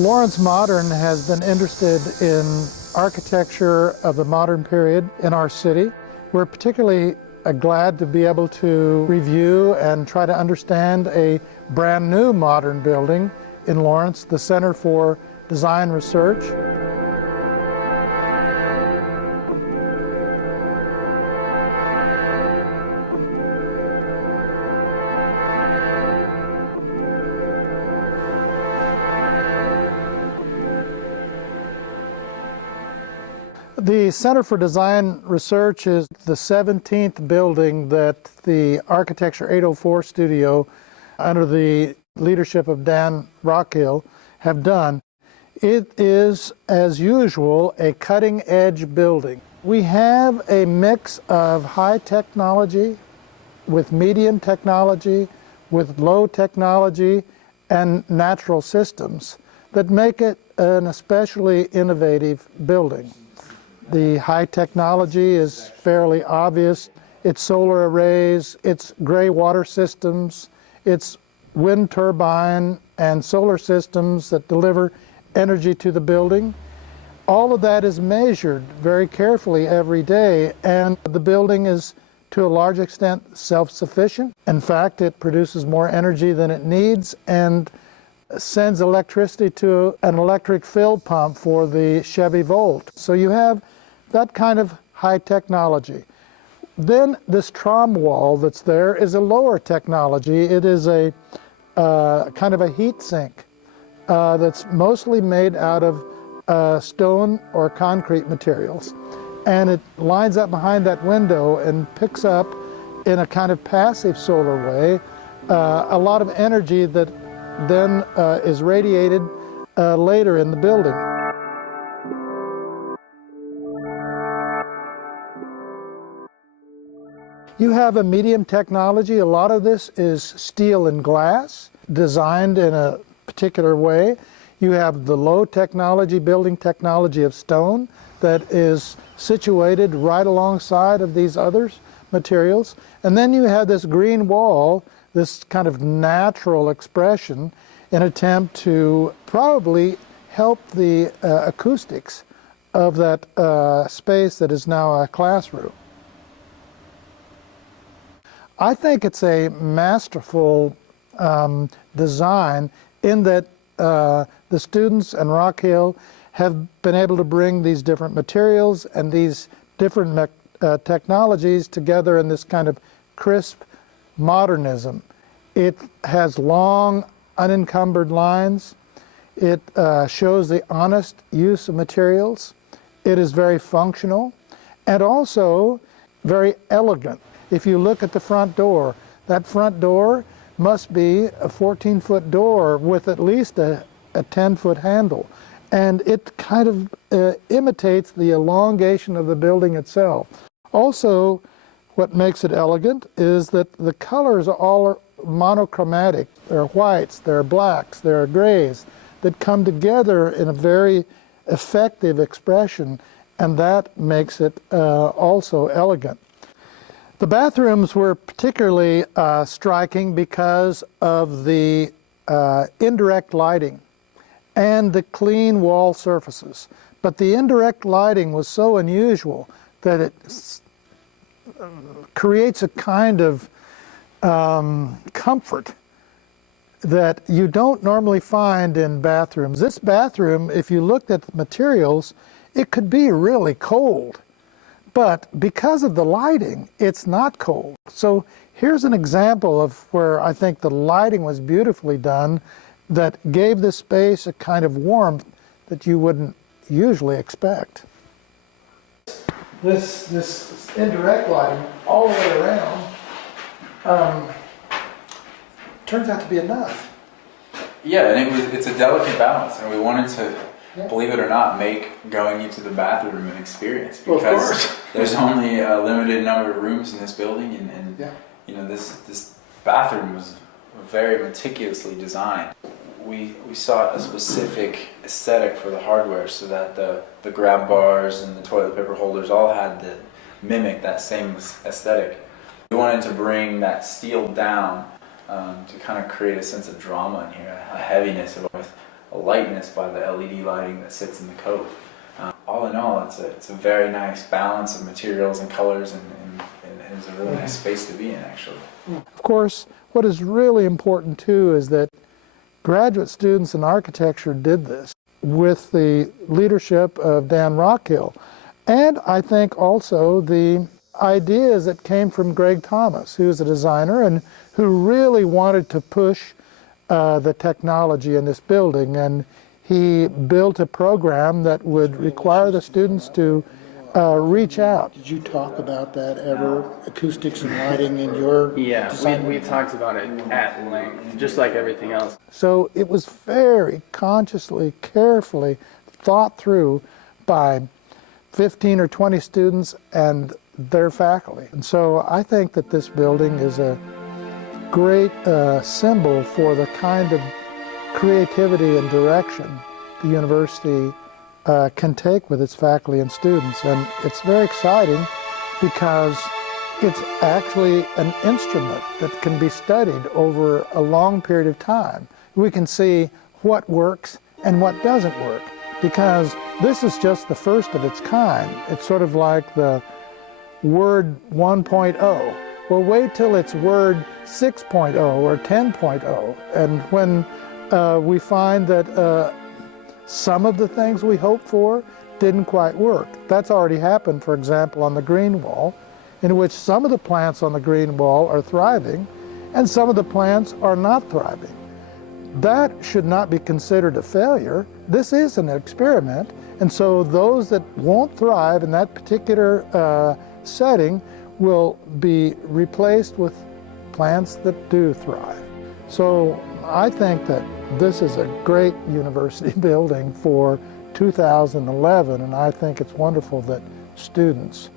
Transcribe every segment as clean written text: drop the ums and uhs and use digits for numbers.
Lawrence Modern has been interested in architecture of the modern period in our city. We're particularly glad to be able to review and try to understand a brand new modern building in Lawrence, the Center for Design Research. The Center for Design Research is the 17th building that the Architecture 804 studio, under the leadership of Dan Rockhill, have done. It is, as usual, a cutting-edge building. We have a mix of high technology with medium technology, with low technology, and natural systems that make it an especially innovative building. The high technology is fairly obvious. It's solar arrays, it's gray water systems, it's wind turbine and solar systems that deliver energy to the building. All of that is measured very carefully every day, and the building is to a large extent self-sufficient. In fact, it produces more energy than it needs and sends electricity to an electric fill pump for the Chevy Volt. So you have that kind of high technology. Then this trom wall that's there is a lower technology. It is a kind of a heat sink that's mostly made out of stone or concrete materials. And it lines up behind that window and picks up in a kind of passive solar way a lot of energy that then is radiated later in the building. You have a medium technology. A lot of this is steel and glass, designed in a particular way. You have the low technology, building technology of stone that is situated right alongside of these other materials. And then you have this green wall, this kind of natural expression, in an attempt to probably help the acoustics of that space that is now a classroom. I think it's a masterful design in that the students and Rockhill have been able to bring these different materials and these different technologies together in this kind of crisp modernism. It has long, unencumbered lines. It shows the honest use of materials. It is very functional and also very elegant. If you look at the front door, that front door must be a 14-foot door with at least a 10-foot handle. And it kind of imitates the elongation of the building itself. Also, what makes it elegant is that the colors are all monochromatic. There are whites, there are blacks, there are grays that come together in a very effective expression, and that makes it also elegant. The bathrooms were particularly striking because of the indirect lighting and the clean wall surfaces. But the indirect lighting was so unusual that it creates a kind of comfort that you don't normally find in bathrooms. This bathroom, if you looked at the materials, it could be really cold. But because of the lighting, it's not cold. So here's an example of where I think the lighting was beautifully done that gave this space a kind of warmth that you wouldn't usually expect. This indirect lighting all the way around turns out to be enough. Yeah, and it's a delicate balance, and we wanted to, believe it or not, make going into the bathroom an experience, because there's only a limited number of rooms in this building, and you know, this bathroom was very meticulously designed. We sought a specific aesthetic for the hardware so that the grab bars and the toilet paper holders all had to mimic that same aesthetic. We wanted to bring that steel down to kind of create a sense of drama in here, a heaviness with lightness by the LED lighting that sits in the cove. All in all, it's a very nice balance of materials and colors, and it's a really nice space to be in, actually. Of course, what is really important too is that graduate students in architecture did this with the leadership of Dan Rockhill, and I think also the ideas that came from Greg Thomas, who is a designer and who really wanted to push the technology in this building, and he built a program that would require the students to reach out. Did you talk about that ever, acoustics and lighting in your design? We talked about it at length, just like everything else. So it was very consciously, carefully thought through by 15 or 20 students and their faculty. And so I think that this building is a great symbol for the kind of creativity and direction the university can take with its faculty and students. And it's very exciting because it's actually an instrument that can be studied over a long period of time. We can see what works and what doesn't work, because this is just the first of its kind. It's sort of like the Word 1.0. Well, wait till it's Word 6.0 or 10.0, and when we find that some of the things we hoped for didn't quite work. That's already happened, for example, on the green wall, in which some of the plants on the green wall are thriving and some of the plants are not thriving. That should not be considered a failure. This is an experiment, and so those that won't thrive in that particular setting will be replaced with plants that do thrive. So I think that this is a great university building for 2011, and I think it's wonderful that students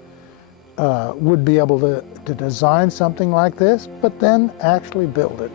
would be able to design something like this, but then actually build it.